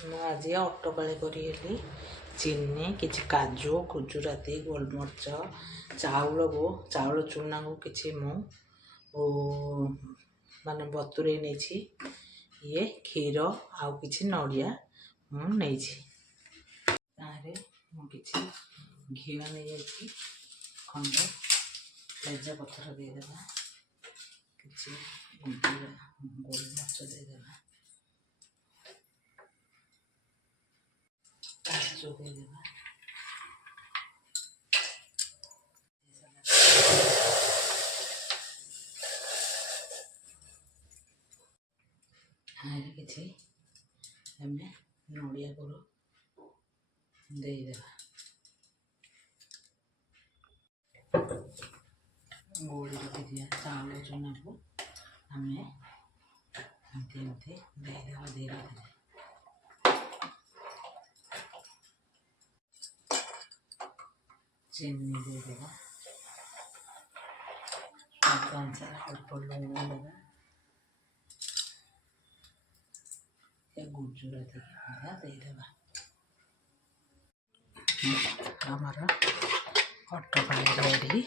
ମୁଁ ଆଜି ଅଟକାଳି କରିଲି ଚିନି କିଛି କାଜୁ ଗୁଜୁରାତି ଗୋଲମରିଚ ଚାଉଳ ଚୁନାକୁ କିଛି ମୁଁ ମାନେ ବତୁରେଇ ନେଇଛି। ଇଏ କ୍ଷୀର ଆଉ କିଛି ନଡ଼ିଆ ମୁଁ ନେଇଛି। ତାରେ ମୁଁ କିଛି ଘିଅ ନେଇଯାଇଛି, ଖଣ୍ଡେ ତେଜପତ୍ର ଦେଇଦେବା, କିଛି ଗୋଲମରିଚ ଦେଇଦେବା, କାଜୁ ଦେଇଦେବା, କିଛି ଆମେ ନଡ଼ିଆ କୋର ଦେଇଦେବା, ଗୋଳି ରଖିଥିବା ଚାଉଳ ଚୁନାକୁ ଆମେ ଏମିତି ଦେଇଦେବା ଧୀରେ ଧୀରେ। ଚିନି ଦେଇଦେବା, ସ୍ୱାଦ ଅନୁସାରେ ଅଳ୍ପ ଲୁଣ ଦେବା, ଗୁଜୁରାତି ଦେଇଦେବା। ଆମର ଅଟକାଳି ରେଡ଼ି।